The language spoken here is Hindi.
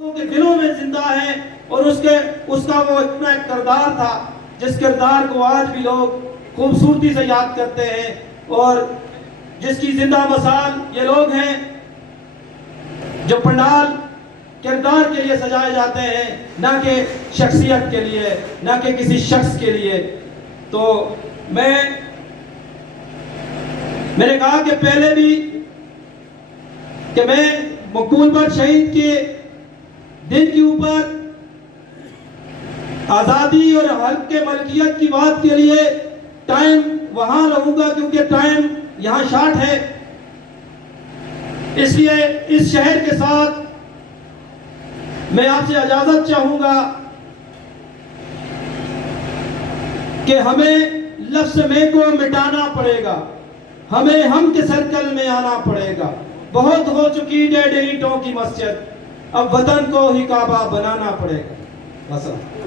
के दिलों में जिंदा है और उसका वो इतना एक किरदार था जिस किरदार को आज भी लोग खूबसूरती से याद करते हैं और जिसकी जिंदा मिसाल ये लोग हैं जो पंडाल किरदार के लिए सजाए जाते हैं, ना कि शख्सियत के लिए, ना कि किसी शख्स के लिए। तो मैंने कहा कि पहले भी कि मैं मकबूल बख्श शहीद के दिन के ऊपर आज़ादी और हक के मलकियत की बात के लिए टाइम वहां रहूंगा क्योंकि टाइम यहां शार्ट है। इसलिए इस शहर के साथ मैं आपसे इजाजत चाहूंगा कि हमें लफ्ज़ में को मिटाना पड़ेगा, हमें हम के सर्कल में आना पड़ेगा। बहुत हो चुकी डेढ़ ईंटों की मस्जिद, अब वतन को ही काबा बनाना पड़ेगा।